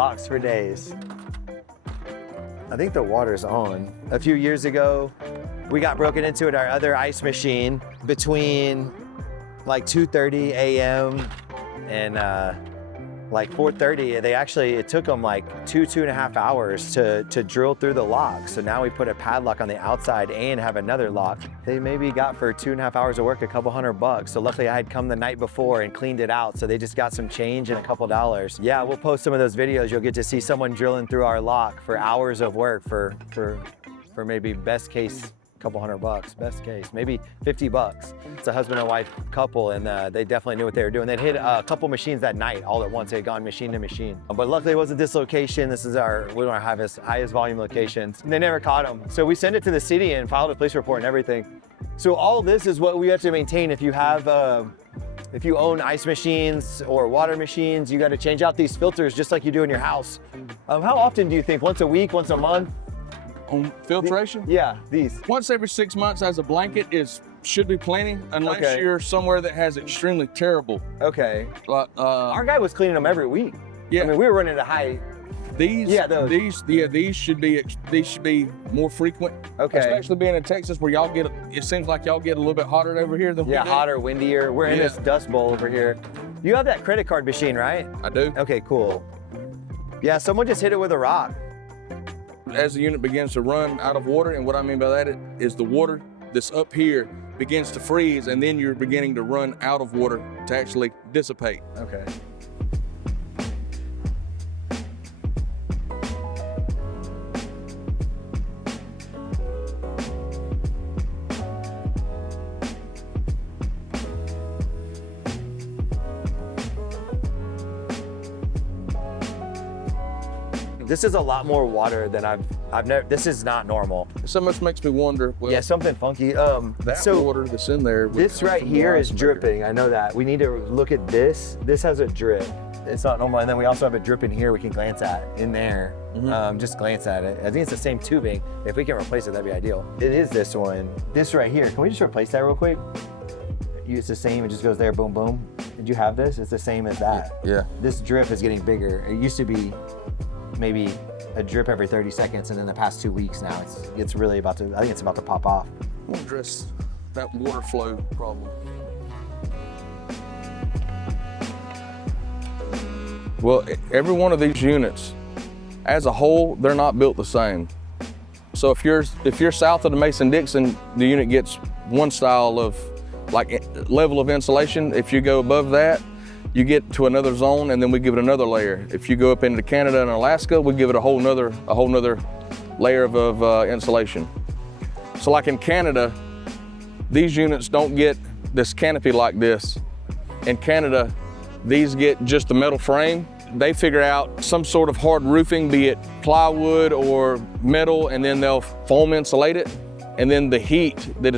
locks for days. I think the water's on. A few years ago, we got broken into at our other ice machine between like 2:30 a.m. and like 4:30. It took them like two and a half hours to drill through the lock. So now we put a padlock on the outside and have another lock. They maybe got for 2.5 hours of work a couple $100. So luckily I had come the night before and cleaned it out. So they just got some change and a couple dollars. Yeah, we'll post some of those videos. You'll get to see someone drilling through our lock for hours of work for maybe best case couple $100, best case, maybe $50. It's a husband and wife couple, and they definitely knew what they were doing. They'd hit a couple machines that night all at once. They had gone machine to machine. But luckily it wasn't this location. This is one of our highest volume locations. And they never caught them. So we sent it to the city and filed a police report and everything. So all this is what we have to maintain. If you have, if you own ice machines or water machines, you got to change out these filters just like you do in your house. How often do you think? Once a week, once a month? On filtration? Yeah, these. Once every 6 months as a blanket should be plenty, unless you're somewhere that has extremely terrible. Okay. Our guy was cleaning them every week. Yeah. I mean, we were running a high. These should be more frequent. Okay. Especially being in Texas where it seems like y'all get a little bit hotter over here than we do. Hotter, windier. We're in this dust bowl over here. You have that credit card machine, right? I do. Okay, cool. Yeah, someone just hit it with a rock. As the unit begins to run out of water, and what I mean by that is the water that's up here begins to freeze, and then you're beginning to run out of water to actually dissipate. Okay. This is a lot more water than I've never, this is not normal. So much makes me wonder. Well, yeah, something funky. That water that's in there. This right here is dripping, I know that. We need to look at this. This has a drip. It's not normal. And then we also have a drip in here we can glance at in there. Just glance at it. I think it's the same tubing. If we can replace it, that'd be ideal. It is this one. This right here. Can we just replace that real quick? It's the same, it just goes there, boom, boom. Did you have this? It's the same as that. Yeah. This drip is getting bigger. It used to be maybe a drip every 30 seconds, and then the past 2 weeks now, it's really about to, I think it's about to pop off. We'll address that water flow problem. Well, every one of these units, as a whole, they're not built the same. So if you're south of the Mason-Dixon, the unit gets one style of level of insulation. If you go above that, you get to another zone, and then we give it another layer. If you go up into Canada and Alaska, we give it a whole nother layer of insulation. So like in Canada, these units don't get this canopy like this. In Canada, these get just the metal frame. They figure out some sort of hard roofing, be it plywood or metal, and then they'll foam insulate it. And then the heat that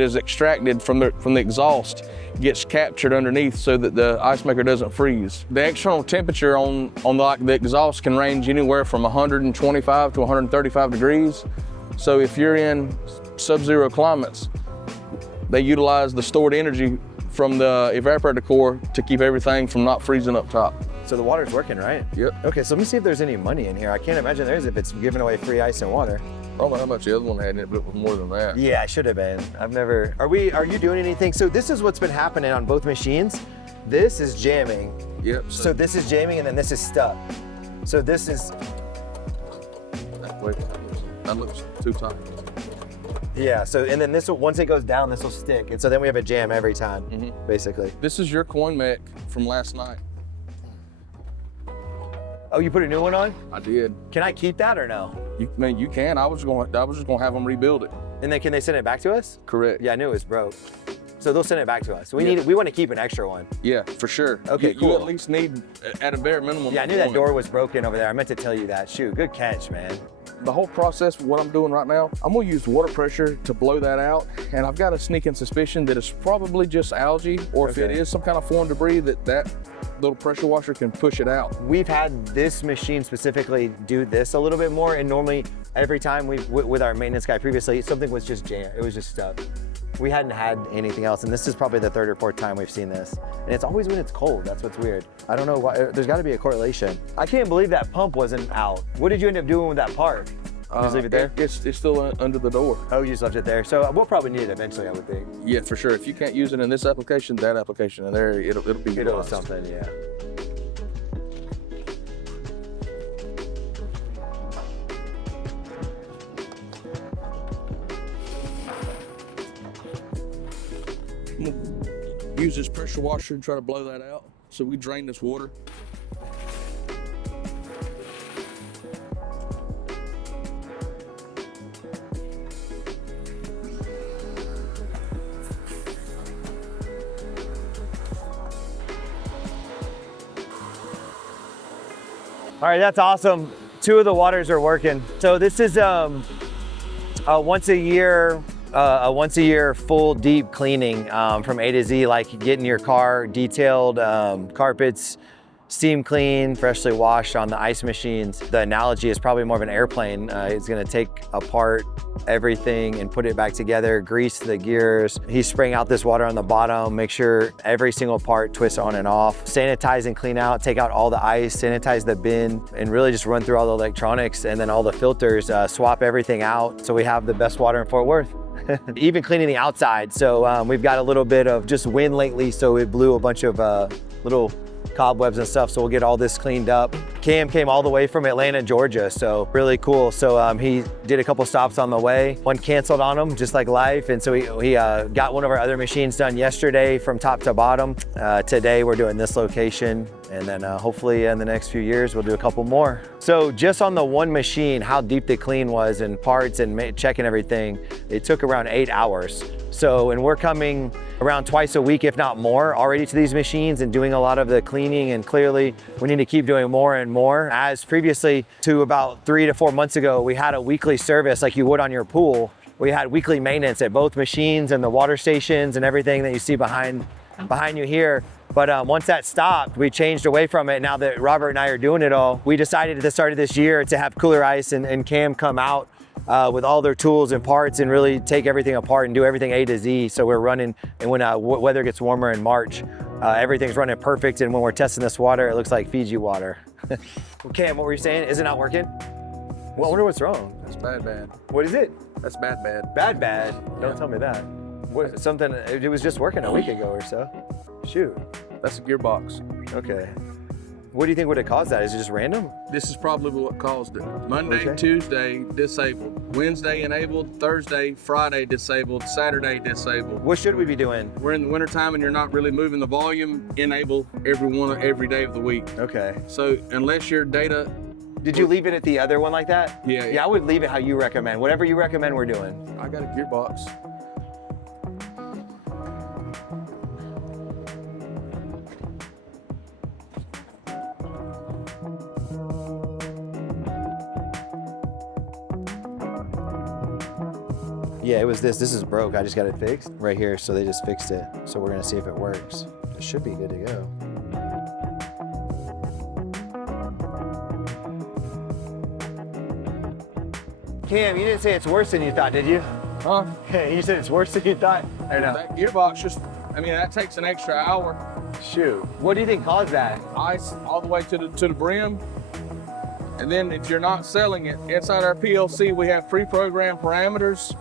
is extracted from the exhaust gets captured underneath so that the ice maker doesn't freeze. The external temperature on the exhaust can range anywhere from 125 to 135 degrees. So if you're in sub-zero climates, they utilize the stored energy from the evaporator core to keep everything from not freezing up top. So the water's working, right? Yep. Okay, so let me see if there's any money in here. I can't imagine there is if it's giving away free ice and water. I don't know how much the other one had in it, but it was more than that. Yeah, it should have been. Are you doing anything? So this is what's been happening on both machines. This is jamming. Yep. So this is jamming and then this is stuck. So this is. Wait, that looks too tight. Yeah, so, and then this will, once it goes down, this will stick. And so then we have a jam every time, basically. This is your coin mech from last night. Oh, you put a new one on? I did. Can I keep that or no? You can. I was just gonna have them rebuild it. And then can they send it back to us? Correct. Yeah, I knew it was broke. So they'll send it back to us. We want to keep an extra one. Yeah, for sure. Okay, cool. You at least need, at a bare minimum. Yeah, I knew that door was broken over there. I meant to tell you that. Shoot, good catch, man. The whole process, what I'm doing right now, I'm gonna use water pressure to blow that out. And I've got a sneaking suspicion that it's probably just algae, or if it is some kind of foreign debris, that little pressure washer can push it out. We've had this machine specifically do this a little bit more, and normally every time with our maintenance guy previously, something was just jammed. It was just stuck. We hadn't had anything else, and this is probably the third or fourth time we've seen this. And it's always when it's cold. That's what's weird. I don't know why. There's got to be a correlation. I can't believe that pump wasn't out. What did you end up doing with that part? Just leave it there? It's still under the door. Oh, you just left it there. So we'll probably need it eventually, I would think. Yeah, for sure. If you can't use it in this application, that application, and there, it'll be utilized. Something, yeah. Use this pressure washer and try to blow that out. So we drain this water. All right, that's awesome. 2 of the waters are working. So this is a once a year full deep cleaning from A to Z, like getting your car detailed, carpets, steam clean, freshly washed on the ice machines. The analogy is probably more of an airplane. It's gonna take apart everything and put it back together, grease the gears. He's spraying out this water on the bottom, make sure every single part twists on and off, sanitize and clean out, take out all the ice, sanitize the bin, and really just run through all the electronics and then all the filters, swap everything out so we have the best water in Fort Worth. Even cleaning the outside. So we've got a little bit of just wind lately, so it blew a bunch of little cobwebs and stuff, so we'll get all this cleaned up. Cam came all the way from Atlanta, Georgia, so really cool. So he did a couple stops on the way. One canceled on him, just like life, and so he got one of our other machines done yesterday from top to bottom. Today we're doing this location, and then hopefully in the next few years we'll do a couple more. So just on the one machine, how deep the clean was and parts and checking everything, it took around 8 hours. So, and we're coming around twice a week, if not more, already to these machines and doing a lot of the cleaning, and clearly we need to keep doing more and more. As previously to about 3 to 4 months ago, we had a weekly service like you would on your pool. We had weekly maintenance at both machines and the water stations and everything that you see behind you here. But once that stopped, we changed away from it. Now that Robert and I are doing it all, we decided at the start of this year to have Kooler Ice and Cam come out with all their tools and parts and really take everything apart and do everything A to Z. So we're running, and when weather gets warmer in March, everything's running perfect. And when we're testing this water, it looks like Fiji water. Well, Cam, what were you saying? Is it not working? Well, I wonder what's wrong. That's bad. What is it? That's bad. Bad. Don't tell me that. What, something, it was just working a week ago or so. Shoot. That's a gearbox. Okay. What do you think would have caused that? Is it just random? This is probably what caused it. Monday, Okay. Tuesday, disabled. Wednesday, enabled. Thursday, Friday, disabled. Saturday, disabled. What should we be doing? We're in the wintertime and you're not really moving the volume, enable every day of the week. Okay. So unless your data... Did you leave it at the other one like that? Yeah. Yeah, I would leave it how you recommend. Whatever you recommend, we're doing. I got a gearbox. Yeah, it was this. This is broke. I just got it fixed right here. So they just fixed it. So we're gonna see if it works. It should be good to go. Cam, you didn't say it's worse than you thought, did you? Huh? You said it's worse than you thought? Or no? That gearbox just, I mean, that takes an extra hour. Shoot. What do you think caused that? Ice all the way to the brim. And then if you're not selling it, inside our PLC, we have pre-programmed parameters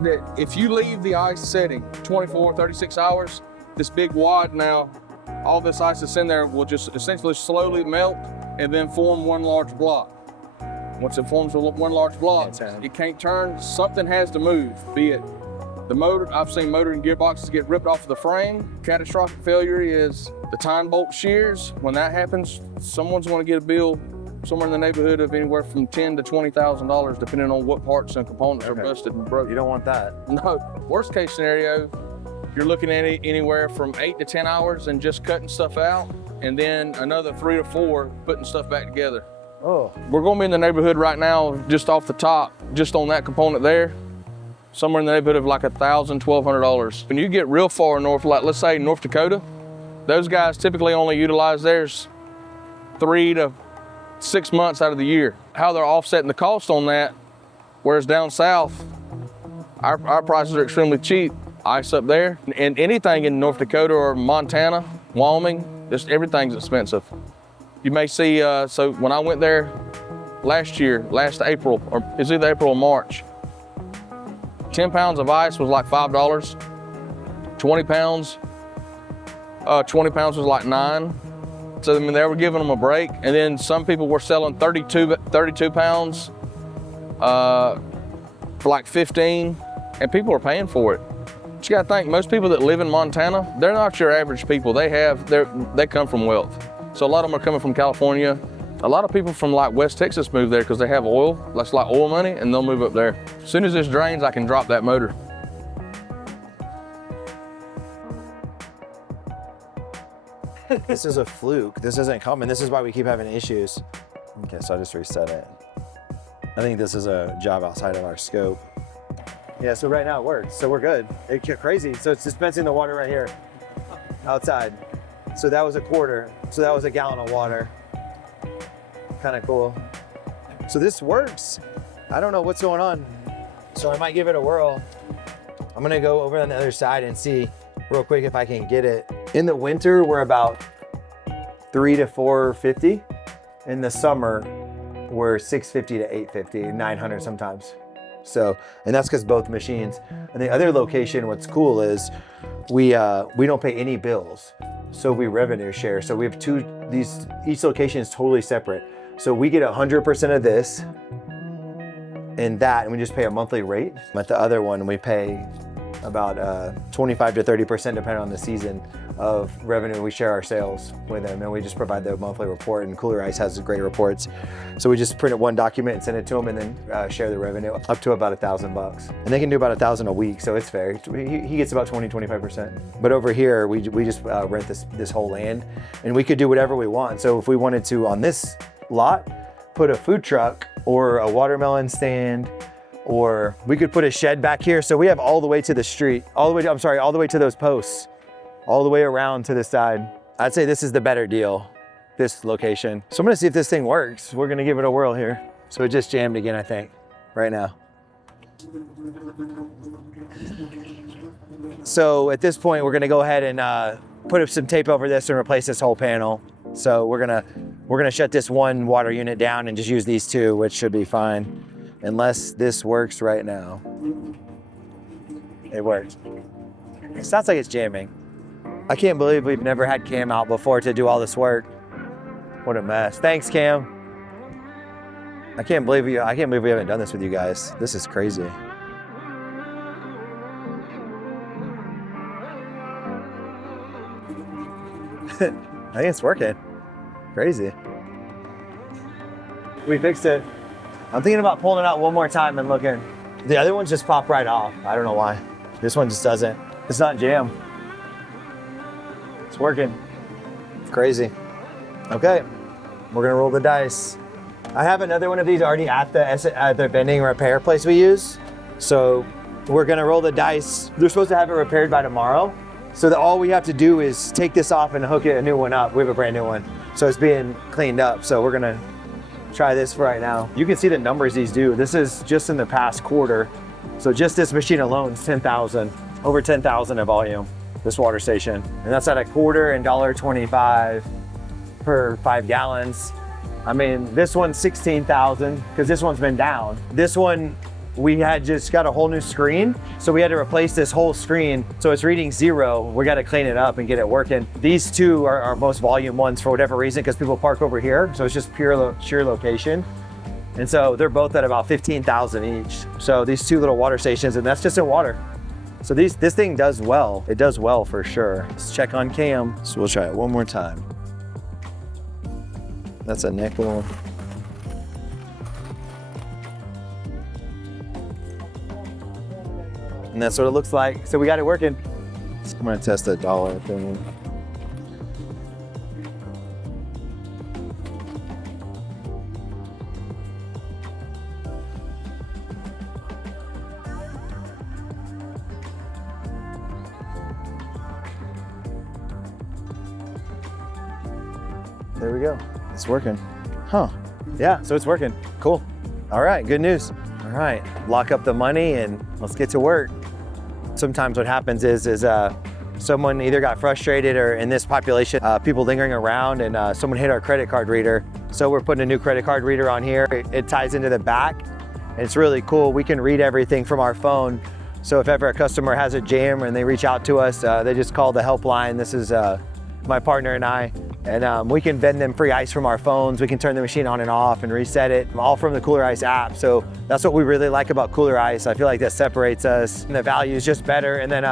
that if you leave the ice setting 24, 36 hours, this big wad now, all this ice that's in there will just essentially slowly melt and then form one large block. Once it forms one large block, it can't turn. Something has to move, be it the motor. I've seen motor and gearboxes get ripped off of the frame. Catastrophic failure is the time bolt shears. When that happens, someone's going to get a bill somewhere in the neighborhood of anywhere from $10,000 to $20,000, depending on what parts and components are busted and broken. You don't want that. No. Worst case scenario, you're looking at anywhere from 8 to 10 hours and just cutting stuff out, and then another 3 to 4 putting stuff back together. Oh. We're going to be in the neighborhood right now, just off the top, just on that component there, somewhere in the neighborhood of like $1,000, $1,200. When you get real far north, like let's say North Dakota, those guys typically only utilize theirs 3 to 6 months out of the year. How they're offsetting the cost on that, whereas down south, our prices are extremely cheap. ice up there. And anything in North Dakota or Montana, Wyoming, just everything's expensive. You may see, so when I went there last April, or it's either April or March, 10 pounds of ice was like $5. 20 pounds was like $9. So I mean, they were giving them a break. And then some people were selling 32 pounds for like 15, and people are paying for it. But you gotta think, most people that live in Montana, they're not your average people. They come from wealth. So a lot of them are coming from California. A lot of people from like West Texas move there because they have oil, that's like oil money, and they'll move up there. As soon as this drains, I can drop that motor. This is a fluke. This isn't common. This is why we keep having issues. Okay, so I just reset it. I think this is a job outside of our scope. Yeah, so right now it works. So we're good. It's crazy. So it's dispensing the water right here outside. So that was a quarter. So that was a gallon of water. Kind of cool. So this works. I don't know what's going on. So I might give it a whirl. I'm gonna go over on the other side and see real quick if I can get it. In the winter, we're about 3 to 450. In the summer, we're 650 to 850, 900 sometimes. So, and that's because both machines. And the other location, what's cool is we don't pay any bills. So we revenue share. So we have each location is totally separate. So we get 100% of this and that, and we just pay a monthly rate. At the other one, we pay about 25 to 30% depending on the season of revenue. We share our sales with them, and we just provide the monthly report, and Kooler Ice has great reports. So we just print one document and send it to them, and then share the revenue up to about $1,000. And they can do about 1,000 a week, so it's fair. He gets about 20-25%. But over here, we just rent this whole land, and we could do whatever we want. So if we wanted to, on this lot, put a food truck or a watermelon stand, or we could put a shed back here. So we have all the way to the street, all the way to those posts, all the way around to the side. I'd say this is the better deal, this location. So I'm gonna see if this thing works. We're gonna give it a whirl here. So it just jammed again, I think, right now. So at this point, we're gonna go ahead and put up some tape over this and replace this whole panel. So we're gonna shut this one water unit down and just use these two, which should be fine. Unless this works right now. It works. It sounds like it's jamming. I can't believe we've never had Cam out before to do all this work. What a mess. Thanks, Cam. I can't believe we haven't done this with you guys. This is crazy. I think it's working. Crazy. We fixed it. I'm thinking about pulling it out one more time and looking. The other ones just pop right off. I don't know why. This one just doesn't. It's not jam. It's working. It's crazy. Okay, we're gonna roll the dice. I have another one of these already at the vending repair place we use. So we're gonna roll the dice. They're supposed to have it repaired by tomorrow. So that all we have to do is take this off and hook a new one up. We have a brand new one. So it's being cleaned up. So we're gonna try this for right now. You can see the numbers these do. This is just in the past quarter. So just this machine alone is 10,000, over 10,000 of volume, this water station. And that's at a quarter and $1.25 per 5 gallons. I mean, this one's 16,000 because this one's been down. This one, we had just got a whole new screen. So we had to replace this whole screen. So it's reading 0. We got to clean it up and get it working. These two are our most volume ones for whatever reason, because people park over here. So it's just sheer location. And so they're both at about 15,000 each. So these two little water stations, and that's just in water. So this thing does well. It does well for sure. Let's check on Cam. So we'll try it one more time. That's a nickel. And that's what it looks like. So we got it working. I'm gonna test the dollar thing. There we go. It's working. Huh. Yeah, so it's working. Cool. All right, good news. All right, lock up the money and let's get to work. Sometimes what happens is someone either got frustrated, or in this population, people lingering around, and someone hit our credit card reader. So we're putting a new credit card reader on here. It ties into the back, and it's really cool. We can read everything from our phone. So if ever a customer has a jam and they reach out to us, they just call the helpline. This is my partner and I, and we can vend them free ice from our phones. We can turn the machine on and off and reset it, all from the Kooler Ice app. So that's what we really like about Kooler Ice. I feel like that separates us, and the value is just better. And then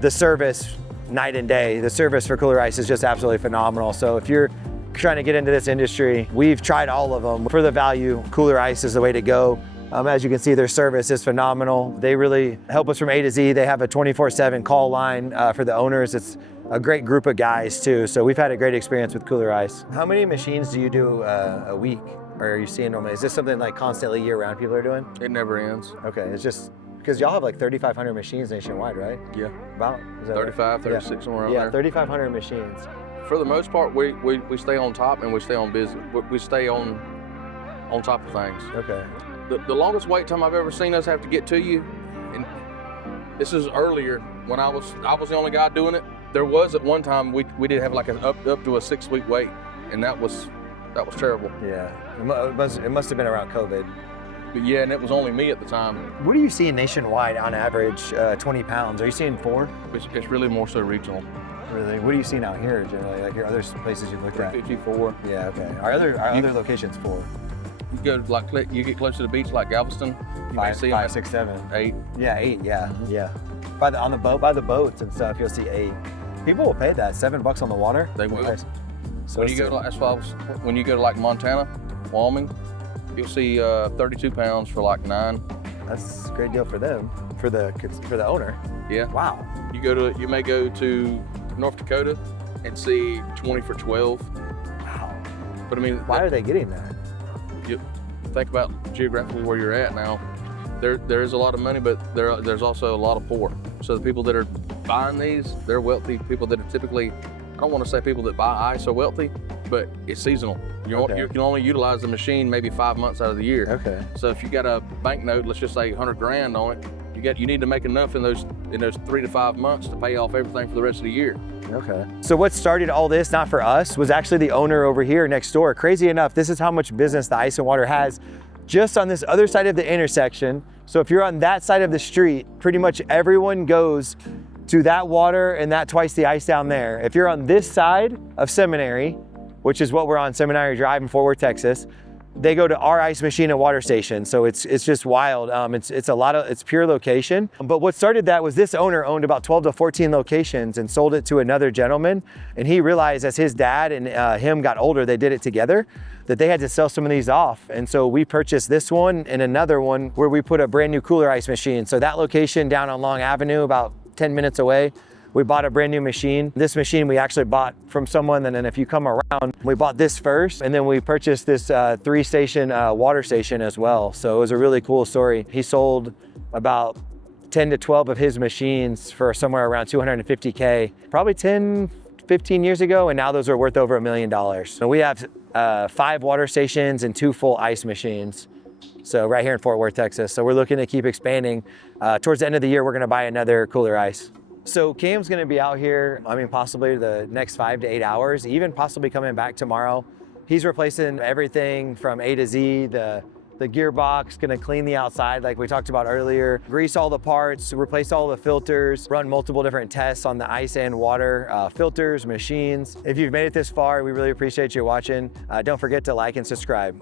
the service, night and day. The service for Kooler Ice is just absolutely phenomenal. So if you're trying to get into this industry, we've tried all of them. For the value, Kooler Ice is the way to go. As you can see, their service is phenomenal. They really help us from A to Z. They have a 24/7 call line for the owners. It's a great group of guys too. So we've had a great experience with Kooler Ice. How many machines do you do a week? Or are you seeing normally? Is this something like constantly year round people are doing? It never ends. Okay, it's just, because y'all have like 3,500 machines nationwide, right? Yeah. About? Is that 35, right? 36, somewhere around Yeah, there. 3,500 machines. For the most part, we stay on top and we stay on busy. We stay on top of things. Okay. The longest wait time I've ever seen us have to get to you, and this is earlier when I was the only guy doing it. There was at one time we did have like up to a 6-week wait, and that was terrible. Yeah, it must have been around COVID. But yeah, and it was only me at the time. What are you seeing nationwide on average, 20 pounds? Are you seeing 4? It's really more so regional. Really? What are you seeing out here generally? Like your other places you've looked at? 54. Yeah, okay. Our other locations 4. You go you get close to the beach like Galveston, you may see 5, 6, 7. 8. Yeah, 8. Yeah, yeah. By the boats and stuff, you'll see 8. People will pay that $7 on the water. They will. So when you go to like Montana, Wyoming, you'll see 32 pounds for like 9. That's a great deal for them, for the owner. Yeah. Wow. You may go to North Dakota and see 20 for 12. Wow. But I mean, why are they getting that? You think about geographically where you're at now. There is a lot of money, but there's also a lot of poor. So the people that are buying these, they're wealthy. People that are typically, I don't want to say people that buy ice are wealthy, but it's seasonal. You can only utilize the machine maybe 5 months out of the year. Okay. So if you got a banknote, let's just say 100 grand on it, you need to make enough in those 3 to 5 months to pay off everything for the rest of the year. Okay. So what started all this, not for us, was actually the owner over here next door. Crazy enough, this is how much business the Ice and Water has just on this other side of the intersection. So if you're on that side of the street, pretty much everyone goes to that water and that Twice the Ice down there. If you're on this side of Seminary, which is what we're on, Seminary Drive in Fort Worth, Texas, they go to our ice machine and water station. So it's just wild. It's pure location. But what started that was this owner owned about 12 to 14 locations and sold it to another gentleman. And he realized as his dad and him got older, they did it together, that they had to sell some of these off. And so we purchased this one and another one where we put a brand new Kooler Ice machine. So that location down on Long Avenue, about 10 minutes away, we bought a brand new machine. This machine we actually bought from someone, and then if you come around, we bought this first, and then we purchased this 3-station water station as well. So it was a really cool story. He sold about 10 to 12 of his machines for somewhere around $250K, probably 10, 15 years ago, and now those are worth over $1 million. So we have 5 water stations and 2 full ice machines. So right here in Fort Worth, Texas. So we're looking to keep expanding. Towards the end of the year, we're gonna buy another Kooler Ice. So Cam's gonna be out here, possibly the next 5 to 8 hours, even possibly coming back tomorrow. He's replacing everything from A to Z, the gearbox, gonna clean the outside like we talked about earlier, grease all the parts, replace all the filters, run multiple different tests on the ice and water filters, machines. If you've made it this far, we really appreciate you watching. Don't forget to like and subscribe.